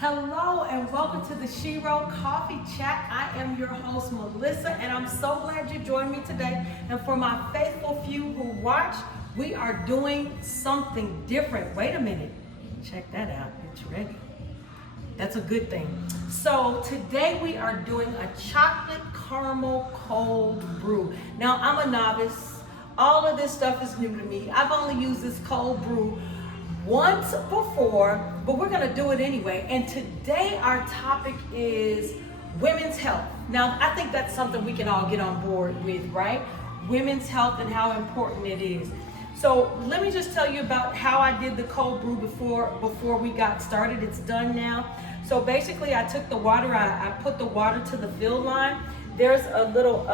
Hello and welcome to the Shiro Coffee Chat. I am your host Melissa and I'm so glad you joined me today. And for my faithful few who watch, we are doing something different. Wait a minute, check that out, it's ready. That's a good thing. So today we are doing a chocolate caramel cold brew. Now I'm a novice. All of this stuff is new to me. I've only used this cold brew once before, but we're gonna do it anyway. And today our topic is women's health. Now, I think that's something we can all get on board with, right? Women's health and how important it is. So let me just tell you about how I did the cold brew before we got started. It's done now. So basically I took the water, I put the water to the fill line. There's a little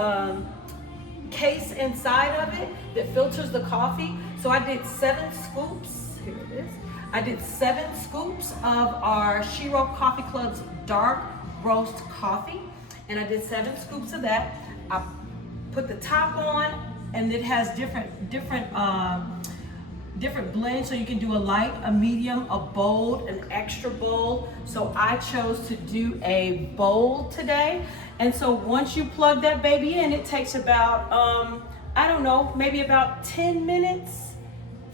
case inside of it that filters the coffee. So I did 7 scoops. Here it is. I did 7 scoops of our Shiro Coffee Club's dark roast coffee, and I did 7 scoops of that. I put the top on, and it has different blends, so you can do a light, a medium, a bold, an extra bold. So I chose to do a bold today, and so once you plug that baby in, it takes about I don't know, maybe about 10 minutes,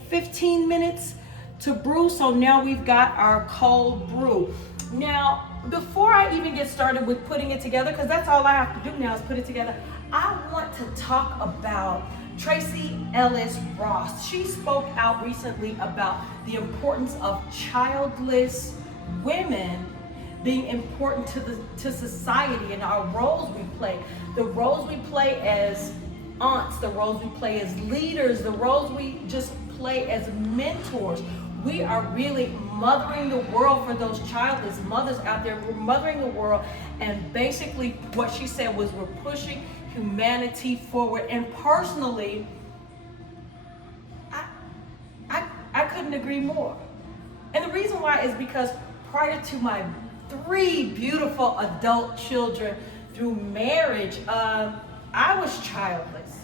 15 minutes to brew. So now we've got our cold brew. Now, before I even get started with putting it together, because that's all I have to do now is put it together, I want to talk about Tracy Ellis Ross. She spoke out recently about the importance of childless women being important to society and our roles we play. The roles we play as aunts, the roles we play as leaders, the roles we just play as mentors. We are really mothering the world for those childless mothers out there. We're mothering the world, and basically what she said was we're pushing humanity forward. And personally, I couldn't agree more. And the reason why is because prior to my 3 beautiful adult children through marriage, I was childless.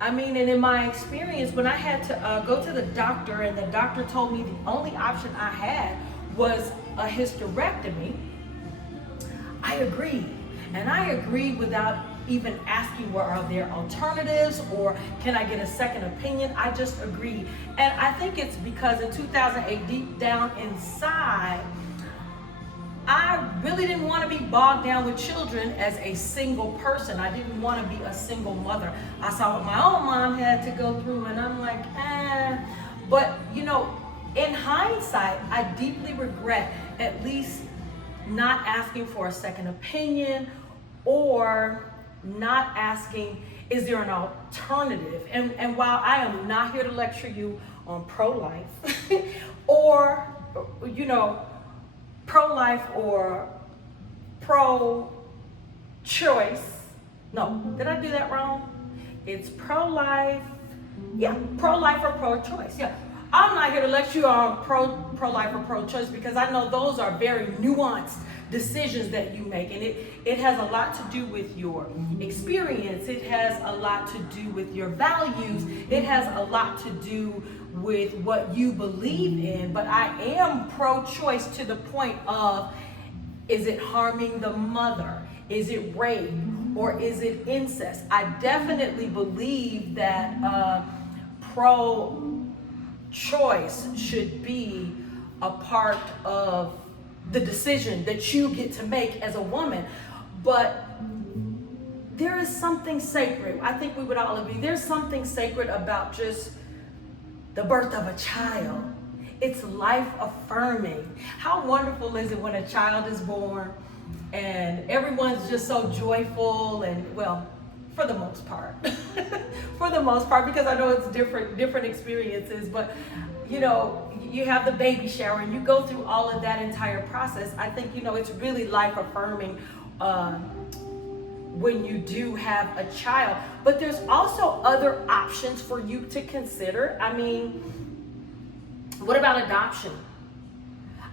I mean, and in my experience, when I had to go to the doctor and the doctor told me the only option I had was a hysterectomy, I agreed. And I agreed without even asking, well, are there alternatives or can I get a second opinion? I just agreed. And I think it's because in 2008, deep down inside, I really didn't want to be bogged down with children as a single person. I didn't want to be a single mother. I saw what my own mom had to go through, and I'm like, eh. But, you know, in hindsight, I deeply regret at least not asking for a second opinion or not asking, is there an alternative? And while I am not here to lecture you on pro-life or, you know, pro-life or pro-choice. No, did I do that wrong? It's pro-life. Yeah, pro-life or pro-choice. Yeah, I'm not here to lecture you on pro-life or pro-choice because I know those are very nuanced decisions that you make, and it has a lot to do with your experience. It has a lot to do with your values. It has a lot to do with what you believe in. But I am pro-choice to the point of, is it harming the mother? Is it rape? Or is it incest? I definitely believe that pro-choice should be a part of the decision that you get to make as a woman. But there is something sacred. I think we would all agree. There's something sacred about just the birth of a child. It's life affirming. How wonderful is it when a child is born and everyone's just so joyful and, well, for the most part, for the most part, because I know it's different experiences, but you know, you have the baby shower and you go through all of that entire process. I think, you know, it's really life affirming when you do have a child. But there's also other options for you to consider. I mean, what about adoption?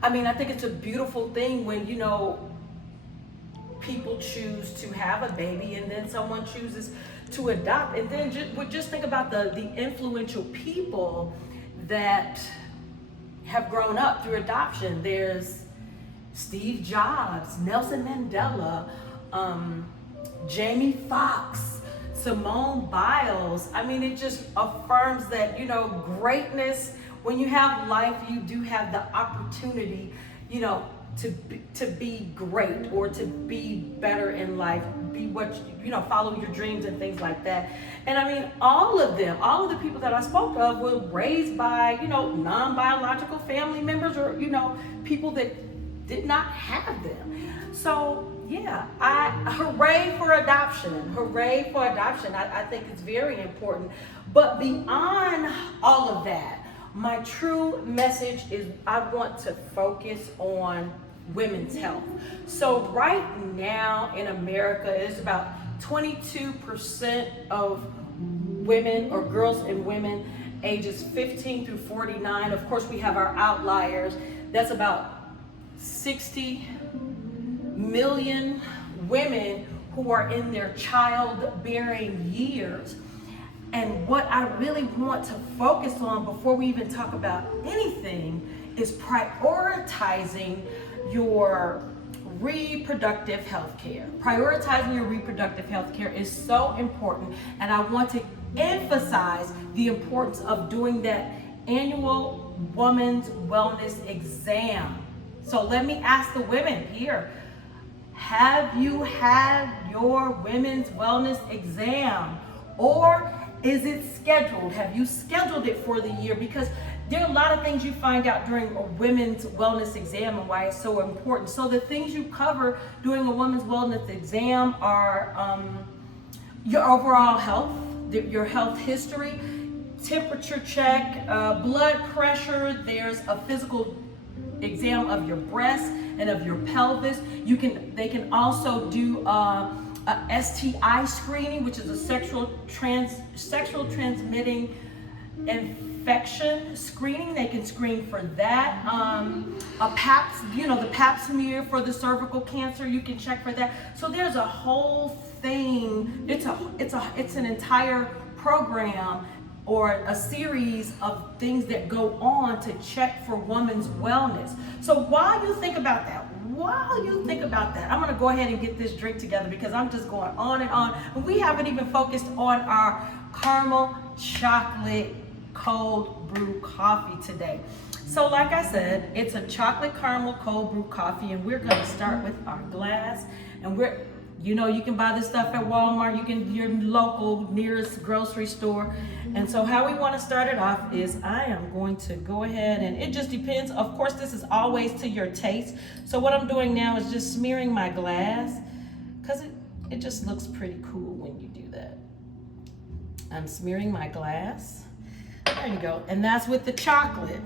I mean, I think it's a beautiful thing when, you know, people choose to have a baby and then someone chooses to adopt. And then just think about the influential people that have grown up through adoption. There's Steve Jobs, Nelson Mandela, Jamie Foxx, Simone Biles. I mean, it just affirms that, you know, greatness, when you have life, you do have the opportunity, you know, to be great or to be better in life, be what, you know, follow your dreams and things like that. And I mean, all of the people that I spoke of were raised by, you know, non-biological family members or, you know, people that did not have them. So yeah, hooray for adoption. Hooray for adoption. I think it's very important. But beyond all of that, my true message is I want to focus on women's health. So right now in America, it's about 22% of women or girls and women ages 15 through 49. Of course, we have our outliers. That's about 60 million women who are in their childbearing years. And what I really want to focus on before we even talk about anything is prioritizing your reproductive health care. Prioritizing your reproductive health care is so important, and I want to emphasize the importance of doing that annual woman's wellness exam. So let me ask the women here, have you had your women's wellness exam? Or is it scheduled? Have you scheduled it for the year? Because there are a lot of things you find out during a women's wellness exam and why it's so important. So the things you cover during a women's wellness exam are your overall health, your health history, temperature check, blood pressure. There's a physical exam of your breast and of your pelvis. They can also do a STI screening, which is a sexual transmitting infection screening. They can screen for that. A pap, you know, the pap smear for the cervical cancer, you can check for that. So there's a whole thing. It's an entire program or a series of things that go on to check for women's wellness. So while you think about that, I'm gonna go ahead and get this drink together because I'm just going on and on. And we haven't even focused on our caramel chocolate cold brew coffee today. So like I said, it's a chocolate caramel cold brew coffee, and we're gonna start with our glass. And you know, you can buy this stuff at Walmart, your local nearest grocery store. And so how we want to start it off is I am going to go ahead, and it just depends. Of course, this is always to your taste. So what I'm doing now is just smearing my glass because it just looks pretty cool when you do that. I'm smearing my glass. There you go. And that's with the chocolate.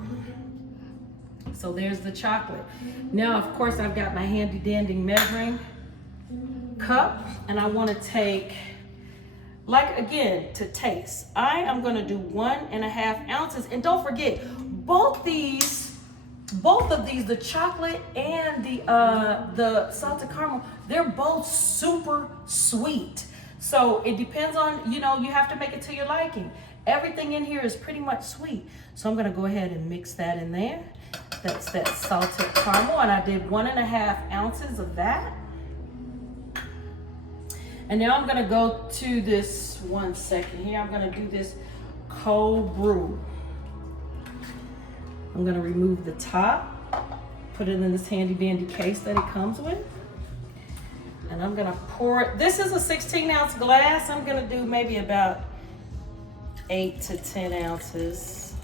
So there's the chocolate. Now, of course, I've got my handy dandy measuring cup, and I want to take, like, again, to taste, I am going to do 1.5 ounces. And don't forget, both of these, the chocolate and the salted caramel, they're both super sweet. So it depends on, you know, you have to make it to your liking. Everything in here is pretty much sweet. So I'm going to go ahead and mix that in there. That's that salted caramel, and I did 1.5 ounces of that. And now I'm gonna go to this, one second here, I'm gonna do this cold brew. I'm gonna remove the top, put it in this handy dandy case that it comes with. And I'm gonna pour it. This is a 16-ounce glass. I'm gonna do maybe about 8 to 10 ounces.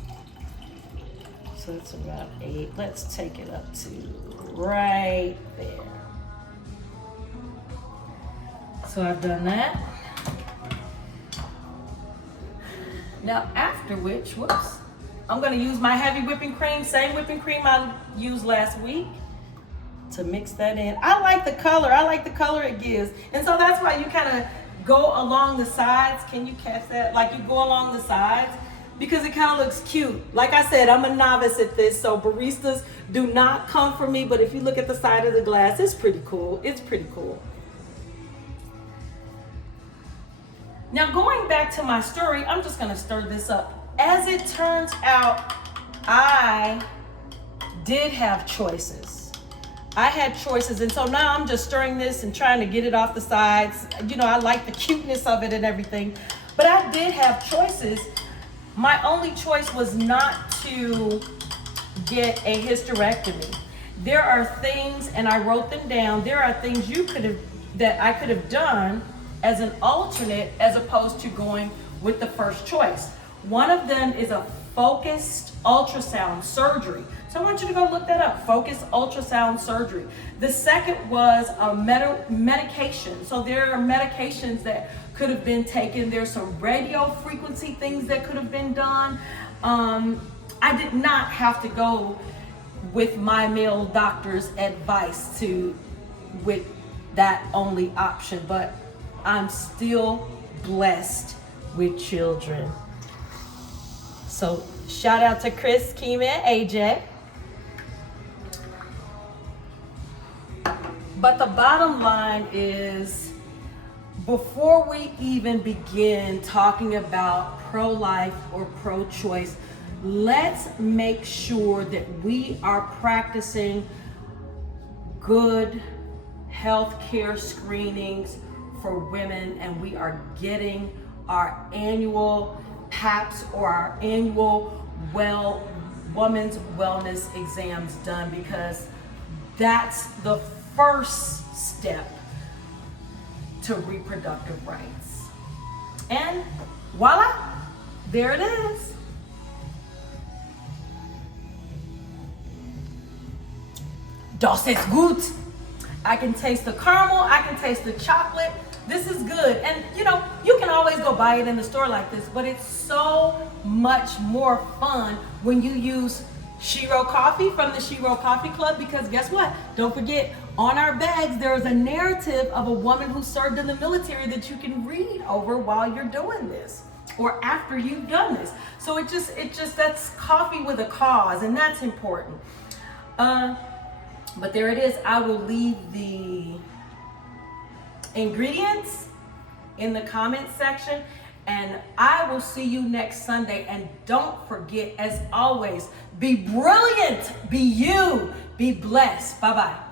So it's about 8. Let's take it up to right there. So I've done that. Now after which, I'm gonna use my heavy whipping cream, same whipping cream I used last week, to mix that in. I like the color it gives. And so that's why you kind of go along the sides. Can you catch that? Like you go along the sides because it kind of looks cute. Like I said, I'm a novice at this, so baristas do not come for me, but if you look at the side of the glass, it's pretty cool. It's pretty cool. Now going back to my story, I'm just gonna stir this up. As it turns out, I did have choices. I had choices, and so now I'm just stirring this and trying to get it off the sides. You know, I like the cuteness of it and everything, but I did have choices. My only choice was not to get a hysterectomy. There are things, and I wrote them down, there are things that I could have done as an alternate as opposed to going with the first choice. One of them is a focused ultrasound surgery. So I want you to go look that up, focused ultrasound surgery. The second was a medication. So there are medications that could have been taken. There's some radio frequency things that could have been done. I did not have to go with my male doctor's advice with that only option, but I'm still blessed with children. So shout out to Chris, Kima, and AJ. But the bottom line is, before we even begin talking about pro-life or pro-choice, let's make sure that we are practicing good health care screenings for women, and we are getting our annual PAPS or our annual women's wellness exams done, because that's the first step to reproductive rights. And voila, there it is. Das ist gut. I can taste the caramel, I can taste the chocolate. This is good. And you know, you can always go buy it in the store like this, but it's so much more fun when you use Shiro Coffee from the Shiro Coffee Club, because guess what? Don't forget, on our bags there is a narrative of a woman who served in the military that you can read over while you're doing this or after you've done this. So it just that's coffee with a cause, and that's important. But there it is. I will leave the ingredients in the comment section, and I will see you next Sunday. And don't forget, as always, be brilliant, be you, be blessed. Bye-bye.